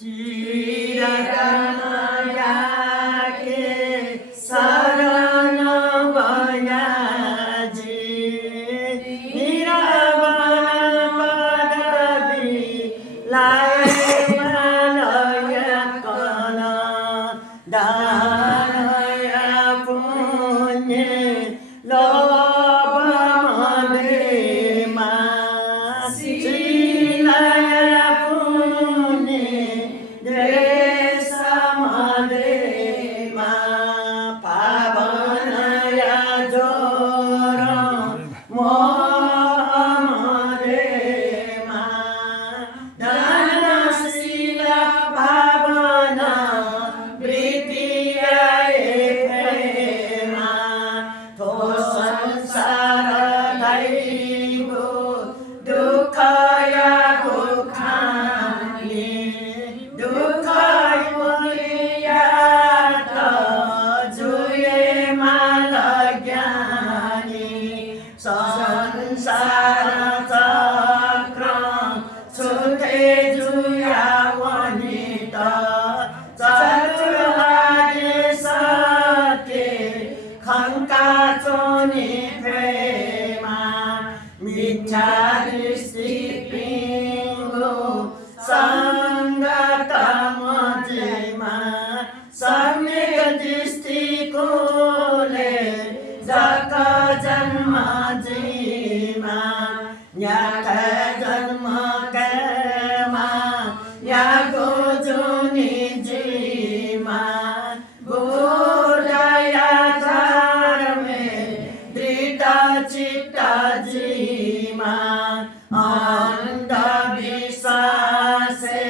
चिरनयाके शरण बयाजी निरवन पदवीलाई मालयकन दानय पुण्य लोभमदेमा श्रीलय पुण्य देशमदेमा पावनय जोर मोहमदेमा धनशील भावन वृत्तियाय प्रेमा थो संसार दैवो दुःखया दुःखानि दुःखयुयात जुये मालज्ञानी संसार चक्र छुटे जुया वनित चतुर्हारे सत्य खङ्का चोनी प्रेमा मिथ्या दृष्टि पिङ्गो सङ्गत मजेमा सम्यक दृष्टिकोले जग जन्म जीमा याथ जन्म कर्मा यागो जुनि जीमा बुढया धर्मे दृढ चित्त जीमा अन्धविश्वासे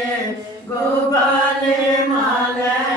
गोबले मले